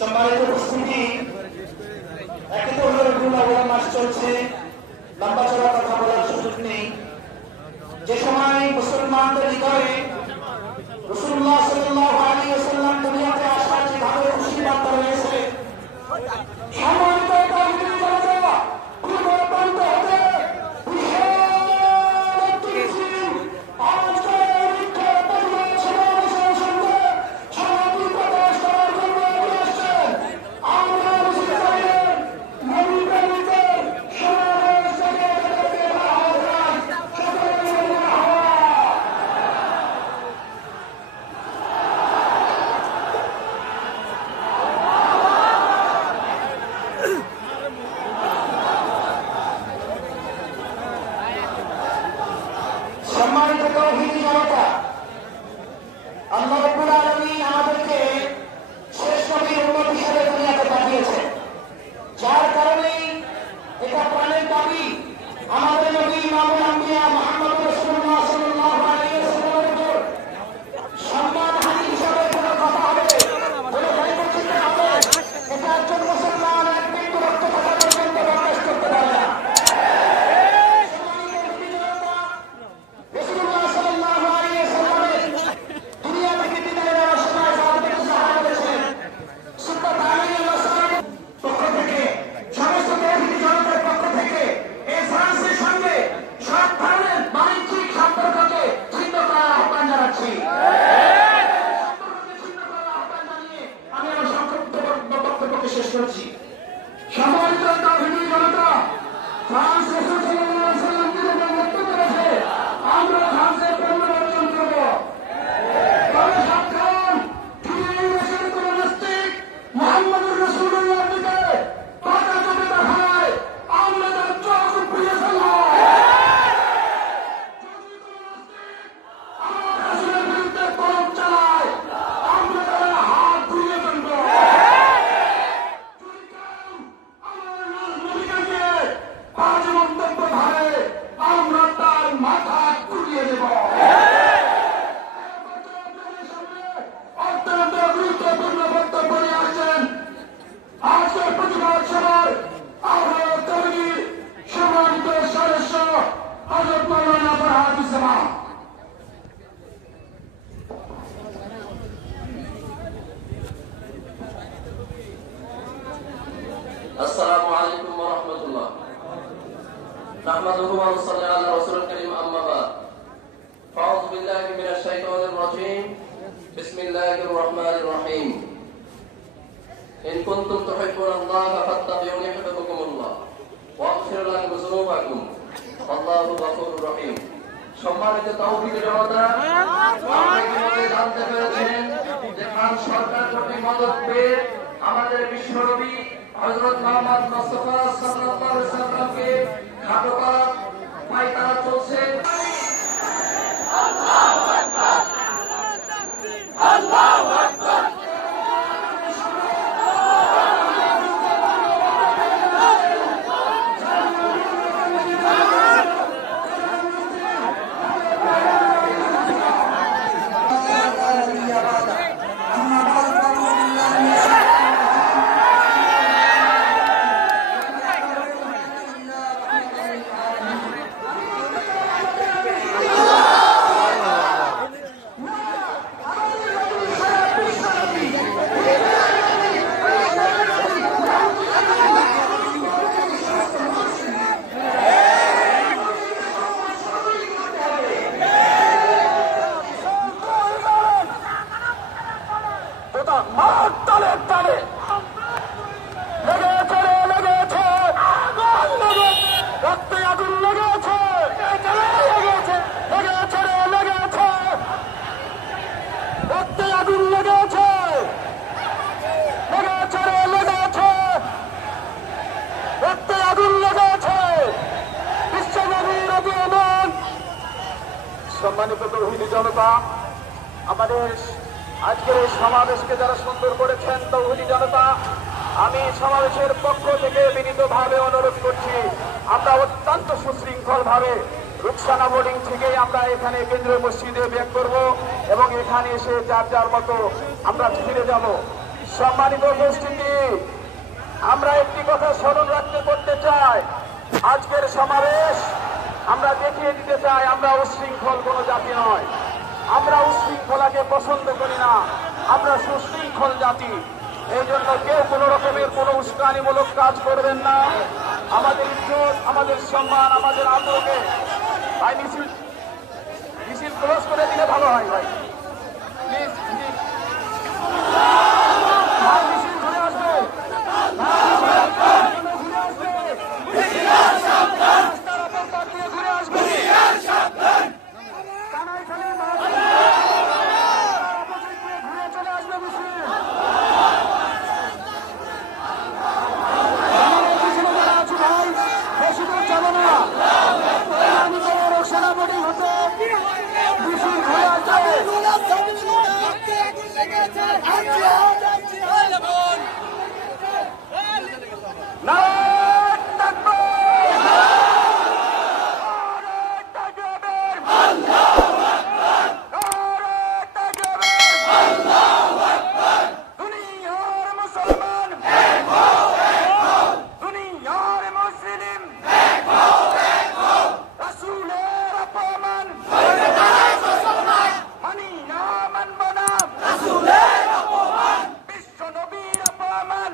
সম্মানিত উপস্থিতি, একে তো রবিউল মাস চলছে, লম্বা চড়া কথা বলার সুযোগ নেই। যে সময় মুসলমানদের হৃদয়ে রাসূলুল্লাহ সাল্লাল্লাহু আলাইহি ওয়াসাল্লাম দুনিয়াতে আসার যে ভালো খুশি বার্তা রয়েছে, সম্মানিত তাওহীদি জনতা, পূর্বপ্রান্ত হতে সম্মানিত তাওহীদি জনতা, আল্লাহ রাব্বুল আলামিন আমাদেরকে শেষ নবীর উম্মত হিসেবে দুনিয়াতে পাঠিয়েছেন, যার কারণে এটা প্রাণের দাবি আমাদের নবী ইমামুল আম্বিয়া মুহাম্মদ রাসূলুল্লাহ সাল্লাল্লাহু আলাইহি ওয়াসাল্লামের উপর সম্মানহানি হিসাবে কোনো কথা হবে, কোনো ভয়ভীতি হবে, এটা একজন মুসলমান এক বিন্দু রক্ত থাকা পর্যন্ত বরদাস্ত করতে পারে না। শেষ করছি। সম্মানিত তাওহীদি জনতা, ফ্রান্স রাসূল সাল্লাল্লাহু আলাইহি ওয়াসাল্লাম থেকে বক্তব্য করেছে, আমরা ফ্রান্সের পণ্য বর্জন করব। তবে সাবধান, যদি এই দেশের কোন নাস্তিক মুহাম্মদুর রাসূলুল্লাহর দিকে পাতা চোখে দেখায়, আমরা তার চোখ উপড়িয়ে ফেলব। যদি কোন নাস্তিক আমার রাসূলের বিরুদ্ধে কলম চালায়, আমরা তার হাত ঘুরিয়ে ফেলব। আমরা তার মাথা কুড়িয়ে দেব। অত্যন্ত গুরুত্বপূর্ণ বক্তব্য নিয়ে আসছেন আজকের প্রতিবাদ সভার আহ্বায়ক কমিটির সম্মানিত সদস্য হযরত মাওলানা ফরহাদ ইসলাম। আসসালামু আলাইকুম ওয়া রাহমাতুল্লাহ। নাহমাদুহু ওয়া নুসাল্লি আলা রাসূলিল কারীম, আম্মা বা'দ। আউযু বিল্লাহি মিনাশ শাইতানির রাজীম। বিসমিল্লাহির রাহমানির রাহিম। ইন কুনতুম তুহিব্বুনাল্লাহা ফাত্তাবিউনি ইউহিব্বুকুমুল্লাহ ওয়া আগফির লাকুম যুনুবাকুম আল্লাহু গফুরুর রহিম। সম্মানিত তাওহীদি জনতা, আপনারা ইতিমধ্যে জানতে পেরেছেন যে খান সরকার কর্তৃক মদত পেয়ে আমাদের বিশ্বনবী হযরত মুহাম্মদ মুস্তাফা সাল্লাল্লাহু আলাইহি ওয়াসাল্লামকে খাটো করার পায়তারা চলছে। আল্লাহু আকবার, আল্লাহু আকবার। সম্মানিত তাওহীদি জনতা, আমাদের আজকের এই সমাবেশকে যারা সুন্দর করেছেন তাওহীদি জনতা, আমি সমাবেশের পক্ষ থেকে বিনীতভাবে অনুরোধ করছি, আমরা অত্যন্ত সুশৃঙ্খল ভাবে রুকসানা বোর্ডিং থেকে আমরা এখানে কেন্দ্রীয় মসজিদে ব্যাক করব এবং এখানে এসে যার যার মতো আমরা ফিরে যাব। সম্মানিত উপস্থিতি, আমরা একটি কথা স্মরণ করতে চাই। আজকের সমাবেশ আমরা দেখিয়ে দিতে চাই আমরা উশৃঙ্খল কোনো জাতি নয়। আমরা উশৃঙ্খলাকে পছন্দ করি না, আমরা সুশৃঙ্খল জাতি। এই জন্য কেউ কোনো রকমের কোনো উস্কানিমূলক কাজ করবেন না। আমাদের ইজ্জত, আমাদের সম্মান, আমাদের আত্মকে ভাই মিছিল ক্লোজ করে দিলে ভালো হয় ভাই। প্লিজ ভাই মিছিল ঘুরে আসবে, রাস্তার অপর পাশ দিয়ে ঘুরে আসবে। কানাইখালী অপোজিট দিয়ে ঘুরে চলে আসবে মিছিল। বেশি দূর যাবে না, আমি তোমার সেনাপতি হতে মিছিল ঘুরে আসবে। বিশ্ব নবীর অপমান